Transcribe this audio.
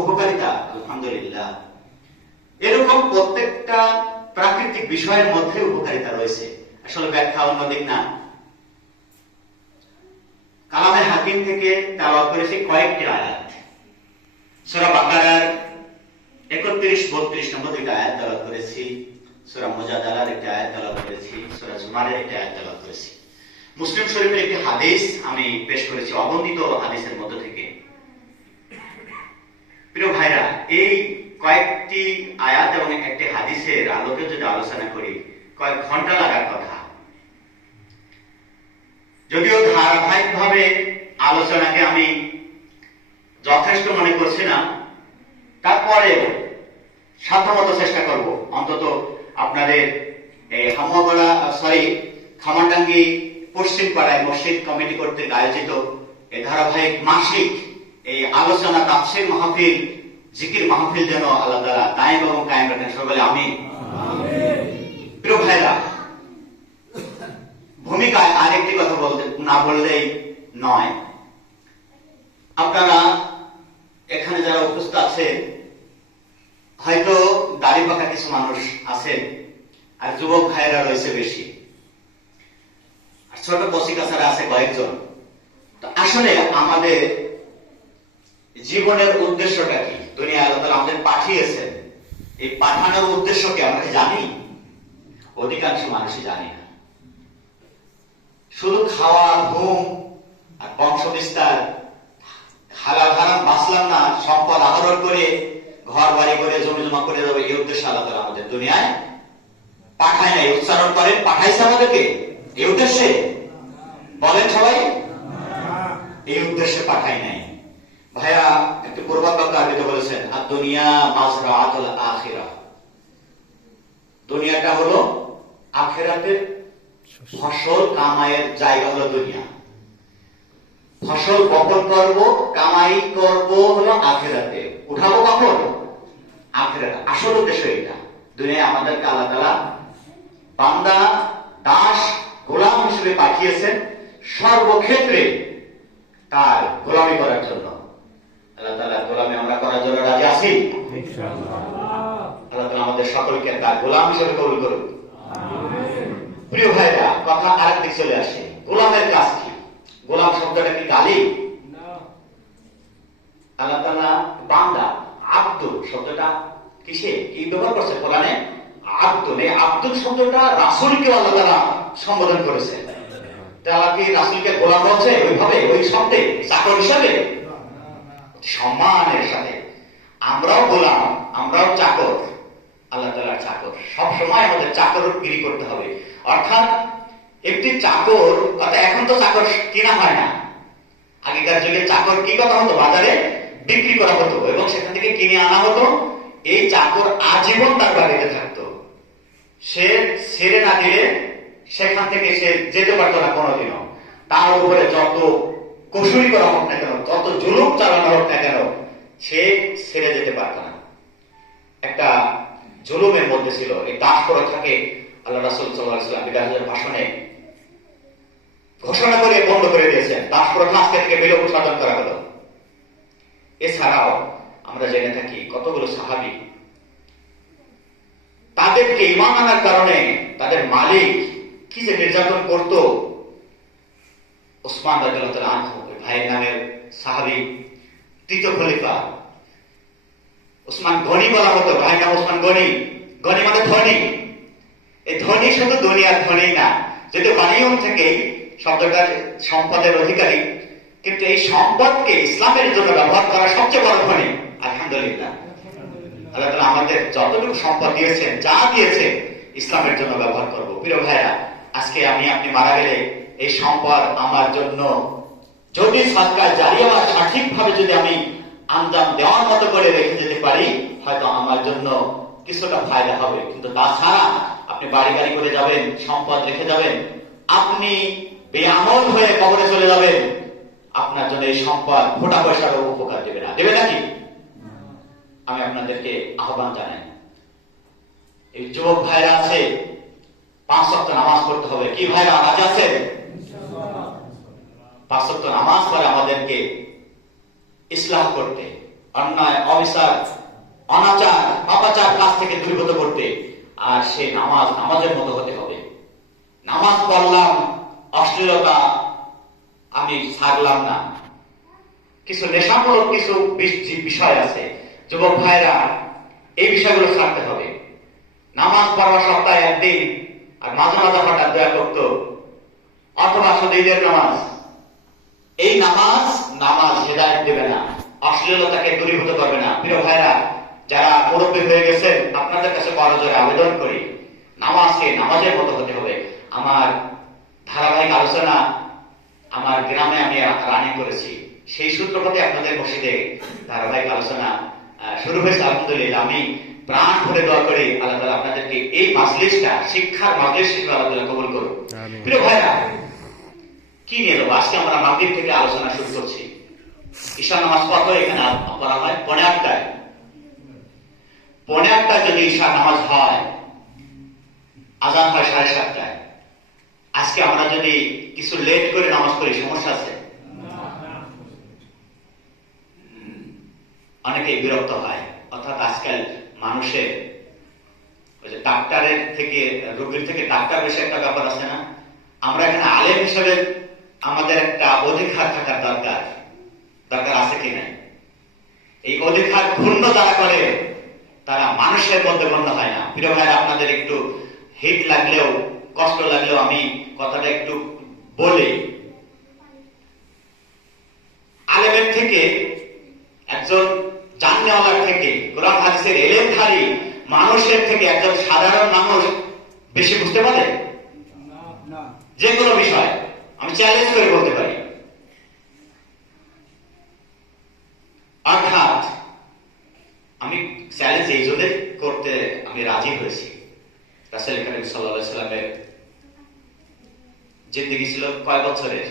উপকারিতা, আলহামদুলিল্লাহ। এরকম প্রত্যেকটা প্রাকৃতিক বিষয়ের মধ্যে উপকারিতা রয়েছে, আসলে ব্যাখ্যা অন্যদিক না। কালামে হাকিম থেকে তেলাওয়াত করেছি কয়েকটি আয়াত। সূরা বাকারার 31-32 নম্বর দুইটা আয়াত তেলাওয়াত করেছি, সূরা মুজাদালার একটি আয়াত তেলাওয়াত করেছি, সূরা জুমারের একটি আয়াত তেলাওয়াত করেছি। মুসলিম শরীফের একটি হাদিস আমি পেশ করেছি অবন্দিত হাদিসের মধ্য থেকে। প্রিয় ভাইরা, এই কয়েকটি আয়াত এবং একটি হাদিসের আলোকে যদি আলোচনা করি কয়েক ঘন্টা লাগার কথা। যদিও ধারাবাহিকভাবে আলোচনাকে আমি যথেষ্ট মনে করছি না, তারপরেও সাধ্যমতো চেষ্টা করব অন্তত আপনাদের এই খামারডাঙ্গি পশ্চিম পাড়ায় মসজিদ কমিটি কর্তৃক আয়োজিত এই ধারাবাহিক মাসিক এই আলোচনা তাফসীর মাহফিল, জিকির মাহফিল যেন আল্লাহ তাআলা দায়েম এবং কায়েম রাখেন, সকলে আমিন। প্রিয় ভাইরা, ভূমিকায় আরেকটি কথা বলতে না বললেই নয়। আপনারা এখানে যারা উপস্থিত আছেন, হয়তো দাড়ি পাকা কিছু মানুষ আছেন, আর যুবক ভাইরা রয়েছে বেশি, আর ছোট কচিকাচারা আছে কয়েকজন। তো আসলে আমাদের জীবনের উদ্দেশ্যটা কি? দুনিয়া আল্লাহ তাআলা আমাদের পাঠিয়েছেন, এই পাঠানোর উদ্দেশ্য কি আমরা জানি? অধিকাংশ মানুষই জানি না। শুধু খাওয়া, ঘুম আর বংশ বিস্তার, হালাল হারাম বাঁচলাম না, সম্পদ আহরণ করে ঘর বাড়ি করে জমি জমা করে দেবো, এই উদ্দেশ্যে আল্লাহ তাআলা আমাদের দুনিয়ায় পাঠায় নাই। উচ্চারণ করেন, পাঠাইছে আমাদেরকে এই উদ্দেশ্যে? বলেন সবাই, এই উদ্দেশ্যে পাঠাই নাই। ভাইয়া একটু পূর্বাপত্য আরবিতে বলেছেন, আর দুনিয়া মাজরাআতুল আখিরাহ, দুনিয়াটা হলো আখিরাতের ফসল কামাইয়ের জায়গা, হলো দুনিয়া। ফসল বপন করব, কামাই করব হলো আখিরাতে, উঠাবো কখন? আখিরাতে। আসল উদ্দেশ্য এটা। দুনিয়ায় আমাদেরকে আল্লাহ তাআলা বান্দা, দাস, গোলাম হিসেবে পাঠিয়েছেন সর্বক্ষেত্রে তার গোলামি করার জন্য। আল্লাহ তাআলা গোলামি আমরা করার জন্য রাজি আছি ইনশাআল্লাহ। আল্লাহ তাআলা আমাদের সকলকে তার গোলাম হিসেবে কবুল করুন। প্রিয় ভাইরা, কথা আরেক দিকে চলে আসে। গোলামের কাজ কি? গোলাম শব্দটা কি গালি? আল্লাহ তাআলা বান্দা, আব্দুল শব্দটা কিসে কি ব্যবহার করছে কোরআনে? আব্দুল। এই আব্দুল শব্দটা রাসূলকে আল্লাহ তাআলা সম্বোধন করেছে। তাআলা কি রাসূলকে গোলাম বলছে ওইভাবে, ওই শব্দে, চাকর হিসাবে? সম্মানের সাথে। আমরাও গোলাম, আমরাও চাকর, আল্লাহ তাআলার চাকর। সব সময় আমাদের চাকরগিরি করতে হবে। অর্থাৎ একটি চাকর, অর্থাৎ এখন তো চাকর কিনা হয় না, আগেকার যুগে চাকর কি করা হতো? বাজারে বিক্রি করা হতো এবং সেখান থেকে কিনে আনা হতো। এই চাকর আজীবন তার বাড়িতে থাকতো, সে ছেড়ে না দিলে সেখান থেকে সে যেতে পারতো না কোনোদিনও। তার উপরে যত কসুরি করা হোক না কেন, যত জুলুম চালানো হোক না কেন, সে ছেড়ে যেতে পারত না। একটা জুলুমের মধ্যে ছিল এই দাস প্রথাকে আল্লাহ রাসূল সাল্লাল্লাহু আলাইহি ওয়াসাল্লাম বিদায়ের ভাষণে ঘোষণা করে বন্ধ করে দিয়েছেন। দাস প্রথা আজকে থেকে বিলোপ সাধন করা হলো। এছাড়াও আমরা জেনে থাকি কতগুলো সাহাবী, তাদেরকে ঈমান আনার কারণে তাদের মালিক কি যে নির্যাতন করত। ওসমান রাদিয়াল্লাহু তাআলা আনহু, ভাইয়ের নামের সাহাবী, তৃতীয় খলিফা ওসমান গনি বলা হতো, ভাইয়ের নাম ওসমান গনি। গনি মানে ধনী। এই ধনী শুধু দুনিয়ার ধনী না, যদিও গনিয়ম থেকে শব্দটার সম্পদের অধিকারী, কিন্তু এই সম্পদকে ইসলামের জন্য ব্যবহার করা সবচেয়ে বড় ধনী। আলহামদুলিল্লাহ, আল্লাহ তাআলা আমাদের যতটুকু সম্পদ দিয়েছেন, যা দিয়েছে, ইসলামের জন্য ব্যবহার করব। প্রিয় ভাইরা, আজকে আপনি মারা গেলে এই সম্পদ আমার জন্য যদি সদকা জারিয়া সঠিকভাবে যদি আমি আঞ্জাম দেওয়ার মতো করে রেখে যেতে পারি, হয়তো আমার জন্য কিছুটা ফায়দা হবে। কিন্তু তাছাড়া আপনি বাড়ি গাড়ি করে যাবেন, সম্পদ রেখে যাবেন, আপনি বেআমল হয়ে কবরে চলে যাবেন, আপনার জন্য এই সম্পদ ফোটা পয়সারও উপকার দেবে না। দেবে নাকি? আমি আপনাদেরকে আহ্বান জানাই, এই যুবক ভাইরা আছে, 5 ওয়াক্ত নামাজ পড়তে হবে। কি ভাইরা রাজি আছেন? 5 ওয়াক্ত নামাজ পড়ে আমাদেরকে ইসলাহ করতে, অন্যায়, অবিচার, অনাচার, পাপাচার কাজ থেকে দূরীভূত করতে। আর সেই নামাজের মতো হতে হবে। নামাজ পড়লাম, অশ্লীলতা আমি ছাড়লাম না। কিছু নেশামূলক কিছু বিষয় আছে, যুবক ভাইরা এই বিষয়গুলো ছাড়তে হবে। নামাজ পড়া সপ্তাহে একদিন, আর মাঝে মাঝে হঠাৎ দয়া করত, অথবা শুধু ঈদের নামাজ। এই নামাজ হেদায়েত দেবে না, অশ্লীলতাকে দূরীভূত করবে না। প্রিয় ভাইরা, যারা মুরব্বী হয়ে গেছেন, আপনাদের কাছে করজোড়ে আবেদন করি, নামাজকে নামাজের মতো হতে হবে। আমার ধারাবাহিক আলোচনা আমার গ্রামে আমি রানিং করেছি, সেই সূত্রপাতে আপনাদের মসজিদে ধারাবাহিক আলোচনা শুরু হয়েছে। আলহামদুলিল্লাহ, আমি প্রাণ ভরে দোয়া করি আল্লাহ তাআলা আপনাদেরকে এই মাজলিসটা শিক্ষার মাজলিস হিসেবে আল্লাহ তাআলা কবুল করুন। প্রিয় ভাইরা, কি নিয়ে দেবো? আজকে আমরা মাগরিব থেকে আলোচনা শুরু করছি। ঈশা নামাজ কত এখানে পড়া হয়? 8:30টায়। 8:30টায় যদি ঈশা নামাজ হয়, আজান হয় 7:30টায়। আজকে আমরা যদি কিছু লেট করে নামাজ পড়ি, সমস্যা আছে? অনেকে বিরক্ত হয়। অর্থাৎ আজকাল মানুষের ওই যে ডাক্তারের থেকে, রোগীর থেকে ডাক্তার বেশি একটা ব্যাপার আছে না? আমরা এখানে আলেম হিসেবে আমাদের একটা অধিকার থাকার দরকার আছে কি নাই? এই অধিকার ক্ষুণ্ণ যারা করে তারা মানুষের মধ্যে গণ্য হয় না। প্রিয় ভাইরা, আপনাদের একটু হিট লাগলেও, কষ্ট লাগলেও আমি কথাটা একটু বলি। আলেমের থেকে, একজন জাননেওয়ালার থেকে, কোরআন হাদিসের এলেমধারী মানুষের থেকে একজন সাধারণ মানুষ বেশি বুঝতে পারে যে কোনো বিষয়। আমি চ্যালেঞ্জ করে বলতে পারি। অর্থাৎ আমি চ্যালেঞ্জ এই জন্য করতে আমি রাজি হয়েছি। রাসূল করিম সাল্লাল্লাহু আলাইহি ওয়াসাল্লামের জিন্দেগি ছিল কয় বছরের?